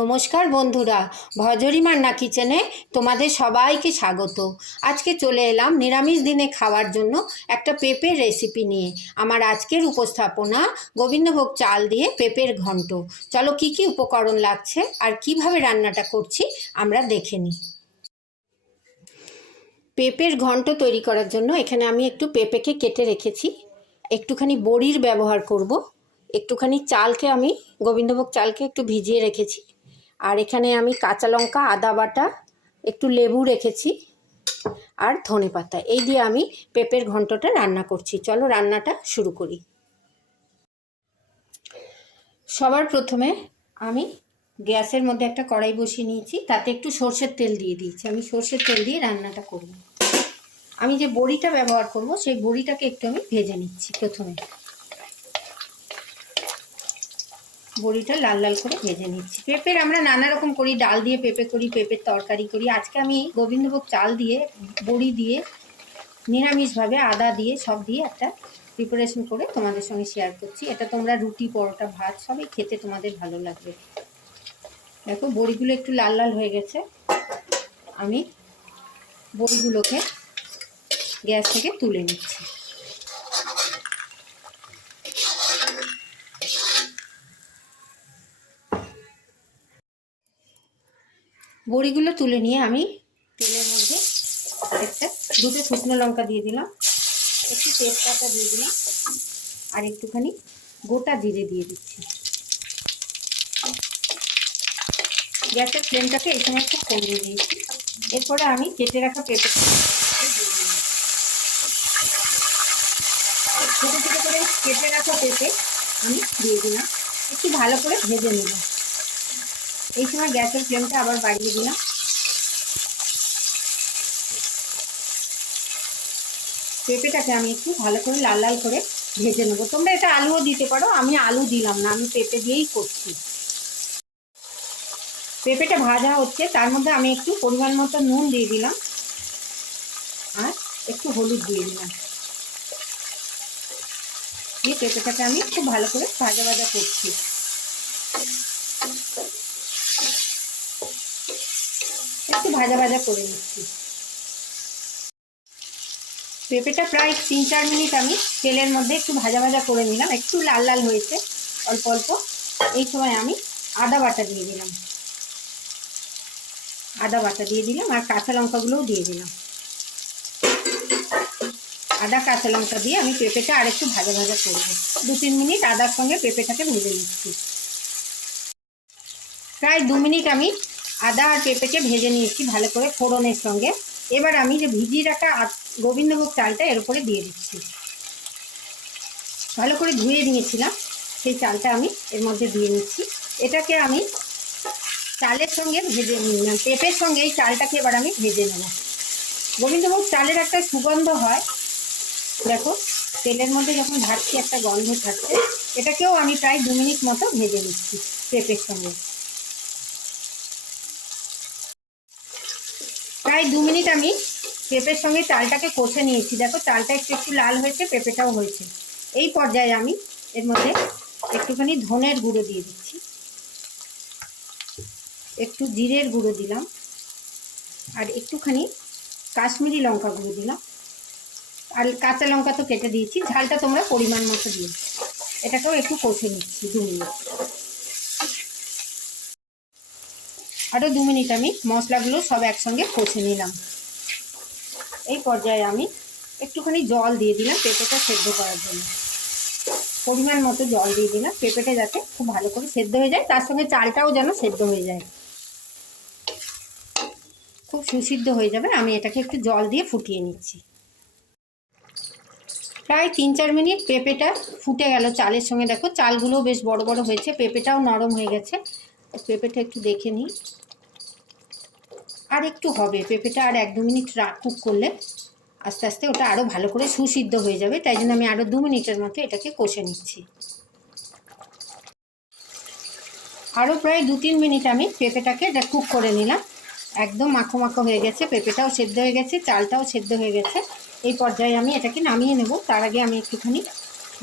নমস্কার বন্ধুরা, ভজরি মান্না কিচেনে তোমাদের সবাইকে স্বাগত। আজকে চলে এলাম নিরামিষ দিনে খাওয়ার জন্য একটা পেঁপের রেসিপি নিয়ে। আমার আজকের উপস্থাপনা গোবিন্দভোগ চাল দিয়ে পেঁপের ঘন্ট। চলো কি কি উপকরণ লাগছে আর কিভাবে রান্নাটা করছি আমরা দেখে নিই। পেঁপের ঘন্ট তৈরি করার জন্য এখানে আমি একটু পেঁপেকে কেটে রেখেছি, একটুখানি বড়ির ব্যবহার করব, একটুখানি চালকে আমি গোবিন্দভোগ চালকে একটু ভিজিয়ে রেখেছি, আর এখানে আমি কাঁচা লঙ্কা, আদা বাটা, একটু লেবু রেখেছি আর ধনেপাতা। এই দিয়ে আমি পেঁপের ঘন্টটা রান্না করছি। চলো রান্নাটা শুরু করি। সবার প্রথমে আমি গ্যাসের মধ্যে একটা কড়াই বসিয়ে নিয়েছি, তাতে একটু সর্ষের তেল দিয়ে দিয়েছি। আমি সর্ষের তেল দিয়ে রান্নাটা করব। আমি যে বড়িটা ব্যবহার করব সেই বড়িটাকে একটু আমি ভেজে নিচ্ছি। প্রথমে বড়িটা লাল লাল করে ভেজে নিচ্ছি। পেঁপের আমরা নানা রকম করি, ডাল দিয়ে পেঁপে করি, পেঁপের তরকারি করি। আজকে আমি গোবিন্দভোগ চাল দিয়ে, বড়ি দিয়ে, নিরামিষভাবে আদা দিয়ে সব দিয়ে একটা প্রিপারেশন করে তোমাদের সঙ্গে শেয়ার করছি। এটা তোমরা রুটি, পরোটা, ভাত সবই খেতে তোমাদের ভালো লাগবে। দেখো বড়িগুলো একটু লাল লাল হয়ে গেছে। আমি বড়িগুলোকে গ্যাস থেকে তুলে নিচ্ছি। বড়িগুলো তুলে নিয়ে আমি তেলের মধ্যে দুটো শুকনো লঙ্কা দিয়ে দিলাম, একটু তেজপাতা দিয়ে দিলাম আর একটুখানি গোটা জিরে দিয়ে দিচ্ছি। গ্যাসের ফ্লেমটাকে এই সময় খুব কমিয়ে দিয়েছি। এরপরে আমি কেটে রাখা পেঁপে ছোটো ছোটো করে কেটে রাখা পেঁপে আমি দিয়ে দিলাম, একটু ভালো করে ভেজে নেব। এই সময় গ্যাসের ফ্লেমটা আবার বাড়িয়ে দিলাম। পেঁপেটাকে আমি একটু ভালো করে লাল লাল করে ভেজে নেবো। তোমরা এটা আলুও দিতে পারো, আমি আলু দিলাম না, আমি পেঁপে দিয়েই করছি। পেঁপেটা ভাজা হচ্ছে, তার মধ্যে আমি একটু পরিমাণ মতো নুন দিয়ে দিলাম আর একটু হলুদ দিয়ে দিলাম। এই পেঁপেটাকে আমি খুব ভালো করে ভাজা ভাজা করছি। একটু ভাজা ভাজা করে নিচ্ছি। পেঁপেটা প্রায় 3-4 মিনিট আমি তেলের মধ্যে একটু ভাজা ভাজা করে নিলাম, একটু লাল লাল হয়েছে অল্প অল্প। এই সময় আমি আদা বাটা দিয়ে দিলাম, আদা বাটা দিয়ে দিলাম আর কাঁচা লঙ্কাগুলোও দিয়ে দিলাম। আদা কাঁচা লঙ্কা দিয়ে আমি পেঁপেটা আর একটু ভাজা ভাজা করবো। 2-3 মিনিট আদার সঙ্গে পেঁপেটাকে ভেজে নিচ্ছি। প্রায় 2 মিনিট আমি আদা আর পেঁপেকে ভেজে নিয়েছি ভালো করে ফোড়নের সঙ্গে। এবার আমি যে ভিজিয়ে রাখা গোবিন্দভোগ চালটা এর উপরে দিয়ে দিচ্ছি। ভালো করে ধুয়ে নিয়েছিলাম, সেই চালটা আমি এর মধ্যে দিয়ে নিচ্ছি। এটাকে আমি চালের সঙ্গে ভেজে নিলাম, পেঁপের সঙ্গে এই চালটাকে এবার আমি ভেজে নেব। গোবিন্দভোগ চালের একটা সুগন্ধ হয়, দেখো তেলের মধ্যে যখন ভাজছি একটা গন্ধ থাকছে। এটাকেও আমি প্রায় 2 মিনিট মতো ভেজে নিচ্ছি পেঁপের সঙ্গে। প্রায় 2 মিনিট আমি পেঁপের সঙ্গে চালটাকে কষে নিয়েছি। দেখো চালটা একটু একটু লাল হয়েছে, পেঁপেটাও হয়েছে। এই পর্যায়ে আমি এর মধ্যে একটুখানি ধনের গুঁড়ো দিয়ে দিচ্ছি, একটু জিরের গুঁড়ো দিলাম আর একটুখানি কাশ্মীরি লঙ্কা গুঁড়ো দিলাম আর কাঁচা লঙ্কা তো কেটে দিয়েছি। ঝালটা তোমরা পরিমাণ মতো দিও। এটাকেও একটু কষে নিচ্ছি 2 মিনিট। আরও 2 মিনিট আমি মশলাগুলো সব একসঙ্গে কষে নিলাম। এই পর্যায়ে আমি একটুখানি জল দিয়ে দিলাম পেঁপেটা সেদ্ধ করার জন্য। পরিমাণ মতো জল দিয়ে দিলাম, পেঁপেটা যাতে খুব ভালো করে সেদ্ধ হয়ে যায়, তার সঙ্গে চালটাও যেন সেদ্ধ হয়ে যায়, খুব সুসিদ্ধ হয়ে যাবে। আমি এটাকে একটু জল দিয়ে ফুটিয়ে নিচ্ছি। প্রায় 3-4 মিনিট পেঁপেটা ফুটে গেল চালের সঙ্গে। দেখো চালগুলোও বেশ বড় বড় হয়েছে, পেঁপেটাও নরম হয়ে গেছে। পেঁপেটা একটু দেখে নিই, আর একটু হবে পেঁপেটা, আর 1-2 মিনিট কুক করলে আস্তে আস্তে ওটা আরও ভালো করে সুসিদ্ধ হয়ে যাবে। তাই জন্য আমি আরও 2 মিনিটের মতো এটাকে কষে নিচ্ছি। আরও প্রায় 2-3 মিনিট আমি পেঁপেটাকে এটা কুক করে নিলাম। একদম মাখো মাখো হয়ে গেছে, পেঁপেটাও সেদ্ধ হয়ে গেছে, চালটাও সেদ্ধ হয়ে গেছে। এই পর্যায়ে আমি এটাকে নামিয়ে নেব। তার আগে আমি একটুখানি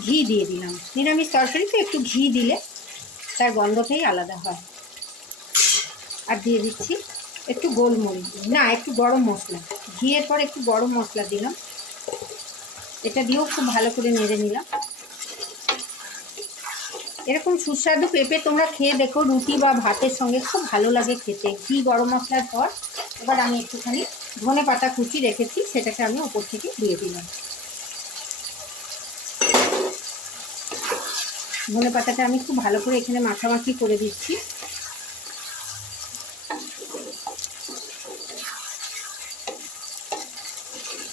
ঘি দিয়ে দিলাম। নিরামিষ তরকারিতে একটু ঘি দিলে তার গন্ধটাই আলাদা হয়। আর দিয়ে দিচ্ছি একটু গোলমরিচ, না একটু গরম মশলা, ঘিয়ের পর একটু গরম মশলা দিলাম। এটা দিয়েও খুব ভালো করে নেড়ে নিলাম। এরকম সুস্বাদু পেঁপে তোমরা খেয়ে দেখো, রুটি বা ভাতের সঙ্গে খুব ভালো লাগে খেতে। ঘি গরম মশলার পর এবার আমি একটুখানি ধনেপাতা কুচি রেখেছি, সেটাকে আমি ওপর থেকে দিয়ে দিলাম। ধনেপাতাটা আমি খুব ভালো করে এখানে মাখামাখি করে দিচ্ছি।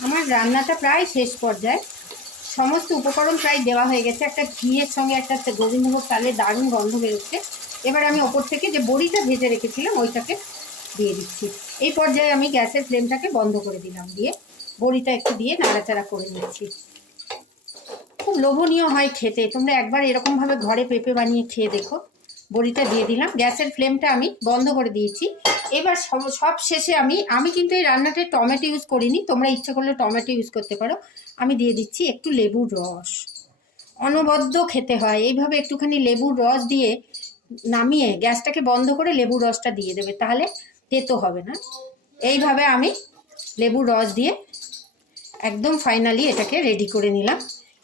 আমার রান্নাটা প্রায় শেষ পর্যায়ে, সমস্ত উপকরণ প্রায় দেওয়া হয়ে গেছে। একটা ঘিয়ের সঙ্গে একটা গোবিন্দভোগ চালের দারুণ গন্ধ বেরোচ্ছে। এবার আমি ওপর থেকে যে বড়িটা ভেজে রেখেছিলাম ওইটাকে দিয়ে দিচ্ছি। এই পর্যায়ে আমি গ্যাসের ফ্লেমটাকে বন্ধ করে দিলাম, দিয়ে বড়িটা একটু দিয়ে নাড়াচাড়া করে নিচ্ছি। খুব লোভনীয় হয় খেতে, তোমরা একবার এরকমভাবে ঘরে পেঁপে বানিয়ে খেয়ে দেখো। বড়িটা দিয়ে দিলাম, গ্যাসের ফ্লেমটা আমি বন্ধ করে দিয়েছি। এবার সব শেষে আমি কিন্তু এই রান্নাটায় টমেটো ইউজ করিনি, তোমরা ইচ্ছে করলে টমেটো ইউজ করতে পারো। আমি দিয়ে দিচ্ছি একটু লেবুর রস। অনবদ্য খেতে হয় এইভাবে, একটুখানি লেবুর রস দিয়ে নামিয়ে গ্যাসটাকে বন্ধ করে লেবুর রসটা দিয়ে দেবে, তাহলে তেতো হবে না। এইভাবে আমি লেবুর রস দিয়ে একদম ফাইনালি এটাকে রেডি করে নিলাম।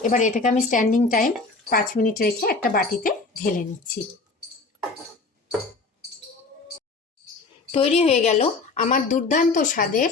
এবার এটাকে আমি স্ট্যান্ডিং টাইম 5 মিনিট রেখে একটা বাটিতে ঢেলে নিচ্ছি। তৈরি হয়ে গেল আমার দুর্দান্ত স্বাদের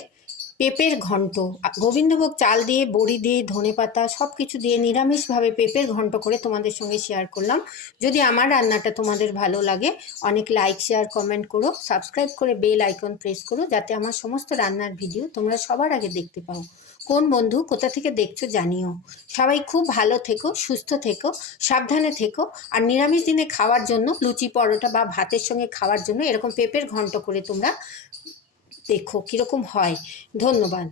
পেঁপের ঘন্ট। গোবিন্দভোগ চাল দিয়ে, বড়ি দিয়ে, ধনেপাতা সব কিছু দিয়ে নিরামিষভাবে পেঁপের ঘন্ট করে তোমাদের সঙ্গে শেয়ার করলাম। যদি আমার রান্নাটা তোমাদের ভালো লাগে, অনেক লাইক, শেয়ার, কমেন্ট করো, সাবস্ক্রাইব করে বেল আইকন প্রেস করো, যাতে আমার সমস্ত রান্নার ভিডিও তোমরা সবার আগে দেখতে পাও। কোন বন্ধু কোথা থেকে দেখছো জানিও। সবাই খুব ভালো থেকো, সুস্থ থেকো, সাবধানে থেকো। আর নিরামিষ দিনে খাওয়ার জন্য, লুচি পরোটা বা ভাতের সঙ্গে খাওয়ার জন্য এরকম পেঁপের ঘন্ট করে তোমরা দেখো কীরকম হয়। ধন্যবাদ।